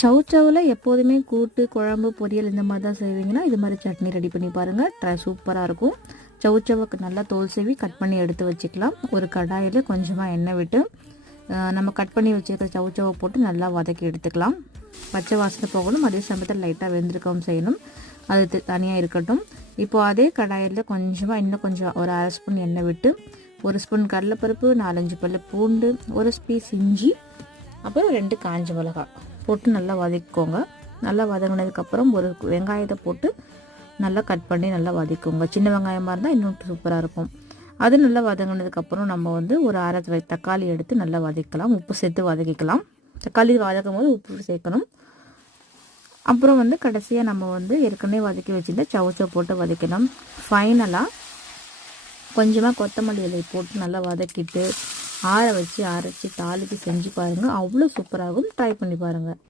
சவுச்சவில் எப்போதுமே கூட்டு குழம்பு பொரியல் இந்த மாதிரி தான் செய்வீங்கன்னா இது மாதிரி சட்னி ரெடி பண்ணி பாருங்கள். சூப்பராக இருக்கும். சவுச்சவுக்கு நல்லா தோல் சீவி கட் பண்ணி எடுத்து வச்சுக்கலாம். ஒரு கடாயில் கொஞ்சமாக எண்ணெய் விட்டு நம்ம கட் பண்ணி வச்சுருக்க சவுச்சவை போட்டு நல்லா வதக்கி எடுத்துக்கலாம். பச்சை வாசனை போகணும். அதே சமயத்தில் லைட்டாக வெந்திருக்கவும் செய்யணும். அது தனியாக இருக்கட்டும். இப்போது அதே கடாயில் கொஞ்சமாக இன்னும் கொஞ்சம் ஒரு அரை ஸ்பூன் எண்ணெய் விட்டு 1 ஸ்பூன் கடலைப்பருப்பு, 4-5 பல்லு பூண்டு, 1 பீஸ் இஞ்சி, அப்புறம் 2 காஞ்ச மிளகாய் போட்டு நல்லா வதக்கிக்கோங்க. நல்லா வதங்கினதுக்கப்புறம் ஒரு வெங்காயத்தை போட்டு நல்லா கட் பண்ணி நல்லா வதக்கிக்கோங்க. சின்ன வெங்காயமாக இருந்தால் இன்னும் சூப்பராக இருக்கும். அது நல்லா வதங்கினதுக்கப்புறம் நம்ம ஒரு அரை தக்காளி எடுத்து நல்லா வதக்கலாம். உப்பு சேர்த்து வதக்கிக்கலாம். தக்காளி வதக்கும் போது உப்பு சேர்க்கணும். அப்புறம் கடைசியாக நம்ம ஏற்கனவே வதக்கி வச்சுருந்தா சவுச்சோ போட்டு வதக்கணும். ஃபைனலாக கொஞ்சமாக கொத்தமல்லி இலை போட்டு நல்லா வதக்கிட்டு ஆற வச்சு அரைச்சி தாளித்து செஞ்சு பாருங்கள். அவ்வளோ சூப்பராகும். ட்ரை பண்ணி பாருங்கள்.